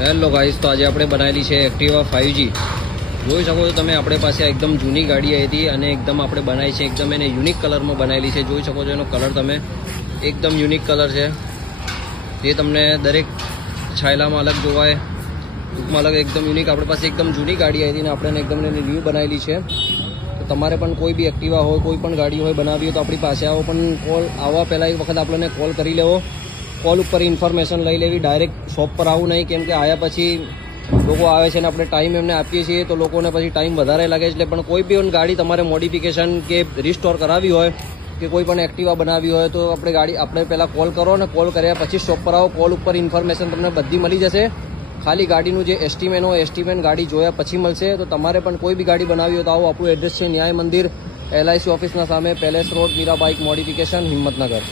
Hello guys, તો આજે આપણે બનાવેલી છે એક્ટિવા 5G। જોઈ શકો છો તમે, આપણે પાસે એકદમ જૂની ગાડી આવી હતી અને એકદમ આપણે બનાવી છે, એકદમ એને યુનિક કલરમાં બનાવેલી છે। જોઈ શકો છો એનો કલર તમે, એકદમ યુનિક કલર છે, જે તમને દરેક છાયલામાં અલગ જોવાય, ટૂંકમાં અલગ, એકદમ યુનિક। આપણી પાસે એકદમ જૂની ગાડી આવી હતી ને આપણે એકદમ એને ન્યૂ બનાવેલી છે। તો તમારે પણ કોઈ બી એક્ટિવા હોય, કોઈ પણ ગાડી હોય બનાવવી હોય તો આપણી પાસે આવો, પણ કોલ આવવા પહેલાં એક વખત આપણને કોલ કરી લેવો, કોલ ઉપર ઇન્ફોર્મેશન લઈ લેવી। ડાયરેક્ટ શોપ પર આવવું નહીં, કેમ કે આવ્યા પછી લોકો આવે છે ને આપણે ટાઈમ એમને આપીએ છીએ તો લોકોને પછી ટાઈમ વધારે લાગે છે। એટલે પણ કોઈ પણ ગાડી તમારે મોડિફિકેશન કે રિસ્ટોર કરાવી હોય કે કોઈ પણ એક્ટિવા બનાવવી હોય તો આપણે પહેલાં કોલ કરો ને કોલ કર્યા પછી શોપ પર આવો। કોલ ઉપર ઇન્ફોર્મેશન તમને બધી મળી જશે। ખાલી ગાડીનું જે એસ્ટિમેટ હોય, એસ્ટિમેટ ગાડી જોયા પછી મળશે। તો તમારે પણ કોઈ બી ગાડી બનાવવી હોય તો આવો, આપણું એડ્રેસ છે ન્યાય મંદિર LIC ઓફિસના સામે, palace road, Mira bike modification, Himmatnagar.